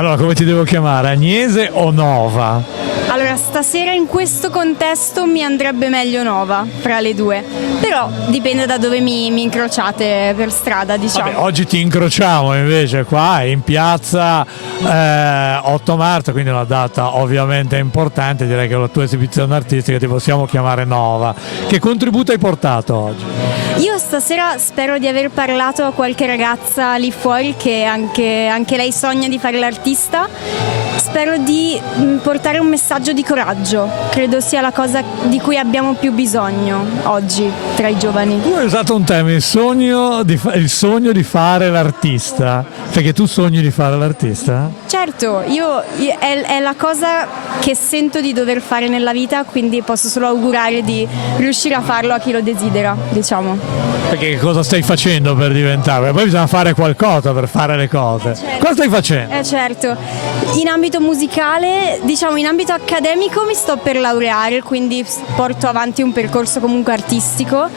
Allora, come ti devo chiamare? Agnese o Nova? Allora, stasera in questo contesto mi andrebbe meglio Nova, fra le due. Però dipende da dove mi incrociate per strada, diciamo. Vabbè, oggi ti incrociamo invece qua in piazza 8 marzo, quindi una data ovviamente importante, direi che la tua esibizione artistica ti possiamo chiamare Nova. Che contributo hai portato oggi? Io stasera spero di aver parlato a qualche ragazza lì fuori che anche lei sogna di fare l'artista. Spero di portare un messaggio di coraggio, credo sia la cosa di cui abbiamo più bisogno oggi tra i giovani. Tu hai usato un tema, il sogno di fare l'artista, perché tu sogni di fare l'artista? Certo, è la cosa che sento di dover fare nella vita, quindi posso solo augurare di riuscire a farlo a chi lo desidera, diciamo. Perché cosa stai facendo per diventare? Perché poi bisogna fare qualcosa per fare le cose. Certo. Cosa stai facendo? Certo, in ambito musicale, diciamo in ambito accademico mi sto per laureare, quindi porto avanti un percorso comunque artistico.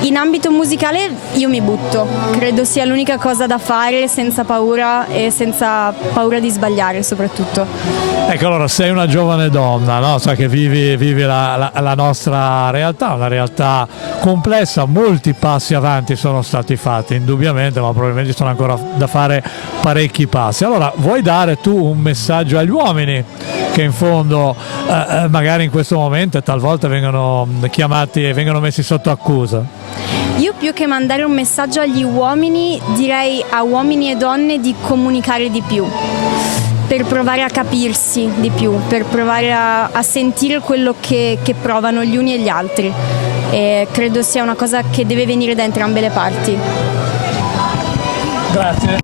In ambito musicale io mi butto, credo sia l'unica cosa da fare senza paura e senza paura di sbagliare soprattutto. Ecco, allora sei una giovane donna, no? So che vivi la nostra realtà, una realtà complessa, molti passi avanti sono stati fatti indubbiamente, ma probabilmente ci sono ancora da fare parecchi passi. Allora, vuoi dare tu un messaggio agli uomini che in fondo magari in questo momento talvolta vengono chiamati e vengono messi sotto accusa? Io più che mandare un messaggio agli uomini direi a uomini e donne di comunicare di più, per provare a capirsi di più, per provare a sentire quello che provano gli uni e gli altri. E credo sia una cosa che deve venire da entrambe le parti. Grazie.